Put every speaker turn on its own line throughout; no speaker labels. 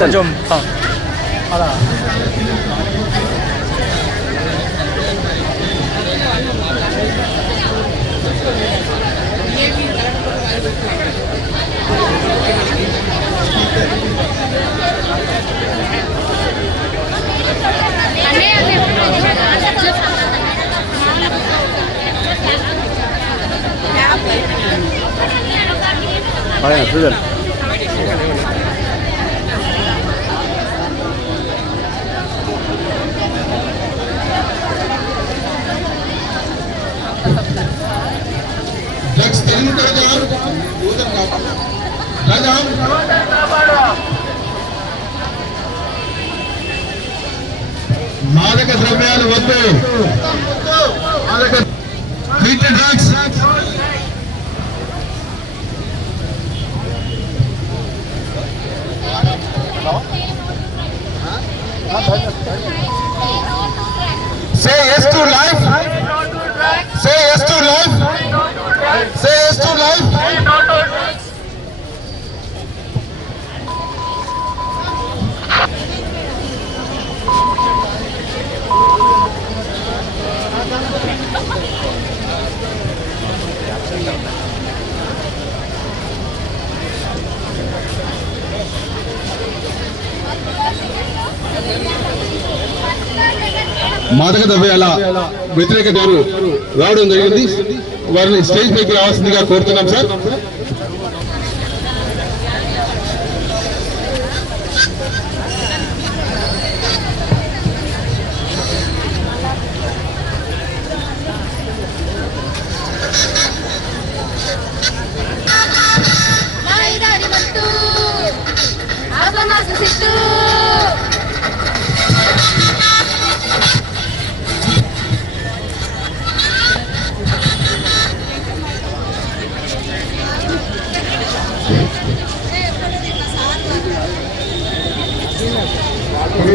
약간 좀
어. 알아. 아야, 그래.
Drugs తెలియదు రాజా రాజా మాదక ద్రవ్యాలు వద్దు మాదక డ్రగ్స్ మాదక ద్రవ్యాల వ్యతిరేక గారు రావడం జరిగింది. వారిని స్టేజ్ పైకి రావాల్సిందిగా కోరుతున్నాం సార్.
Thank you.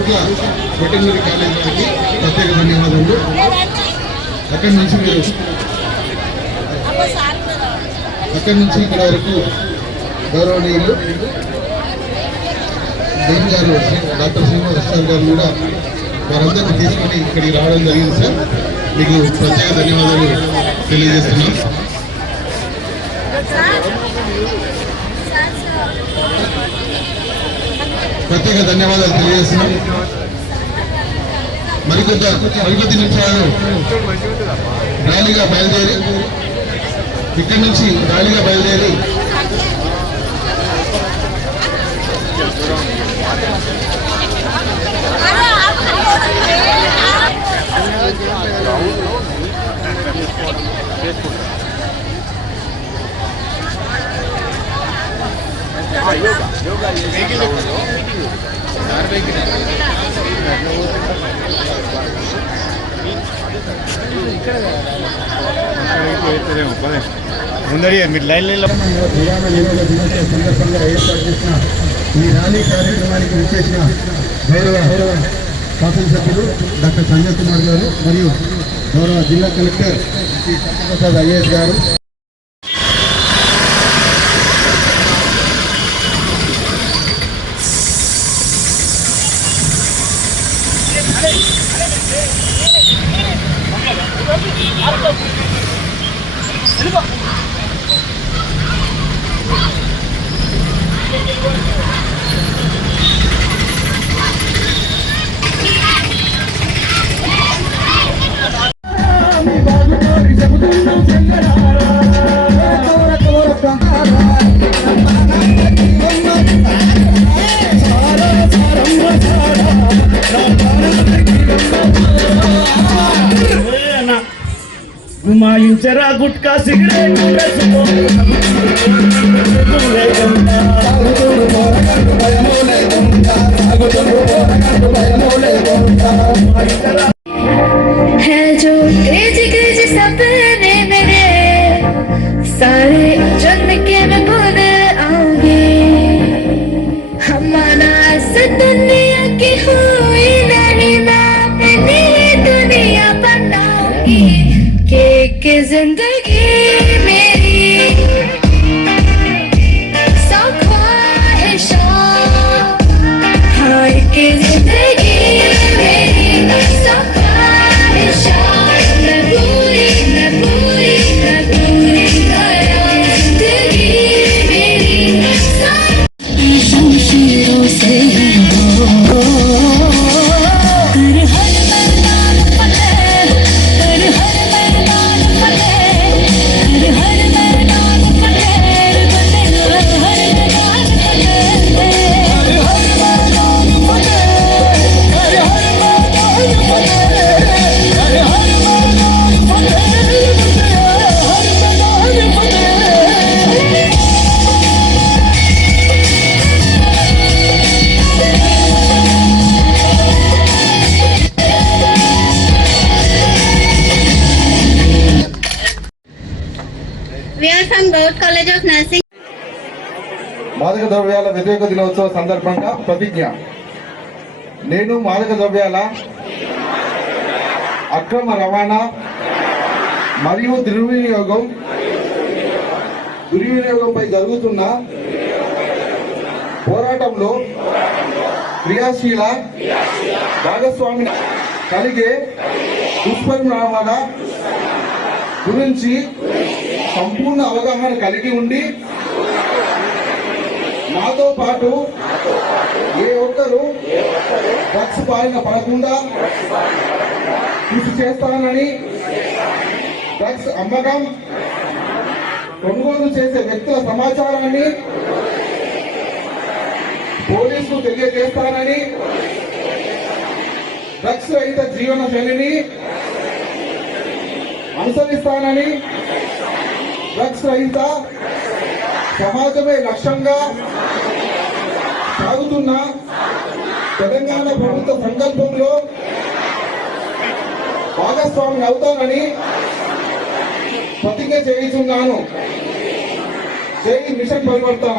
కోట్ల వెటర్నరీ కాలేజ్ వారికి ప్రత్యేక ధన్యవాదాలు అక్కడి నుంచి మీరు అక్కడి నుంచి ఇక్కడ వరకు గౌరవనీయులు డీన్ గారు డాక్టర్ శ్రీనివాస్ సార్ గారు కూడా వారందరినీ తీసుకుని ఇక్కడికి రావడం జరిగింది సార్. మీకు ప్రత్యేక ధన్యవాదాలు తెలియజేస్తున్నాం. ప్రత్యేక ధన్యవాదాలు తెలియజేస్తున్నాం. మరికొంత మరికొద్ది నిమిషాలు ర్యాలీగా బయలుదేరి ఇక్కడి నుంచి ర్యాలీగా బయలుదేరి యోగా యోగా.
ముందరి మీరు లైన్ లైన్లో
సందర్భంగా ఏర్పాటు చేసిన ఈ ర్యాలీ కార్యక్రమానికి విచ్చేసిన గౌరవ గౌరవ శాసనసభ్యులు డాక్టర్ సంజయ్ కుమార్ గారు మరియు గౌరవ జిల్లా కలెక్టర్ శ్రీ సత్యప్రసాద్ ఐఏఎస్ గారు.
जरा गुटका सिगरेट Gaud
మాదక ద్రవ్యాల వ్యతిరేక దినోత్సవ సందర్భంగా ప్రతిజ్ఞ. నేను మాదక ద్రవ్యాల అక్రమ రవాణా మరియు దుర్వినియోగం దుర్వినియోగంపై జరుగుతున్న పోరాటంలో క్రియాశీల భాగస్వామి కలిగే దుష్పరిణామాల గురించి సంపూర్ణ అవగాహన కలిగి ఉండి మాతో పాటు ఏ ఒక్కరు డ్రగ్స్ బారిన పడకుండా కృషి చేస్తానని డ్రగ్స్ అమ్మకం కొనుగోలు చేసే వ్యక్తుల సమాచారాన్ని పోలీసులు తెలియజేస్తానని డ్రగ్స్ రహిత జీవన శైలిని అనుసరిస్తానని డ్రగ్స్ రహిత సమాజమే లక్ష్యంగా సాగుతున్న తెలంగాణ ప్రభుత్వ సంకల్పంలో భాగస్వామి అవుతానని ప్రతిజ్ఞ చేయిస్తున్నాను. జై మిషన్ పరివర్తన.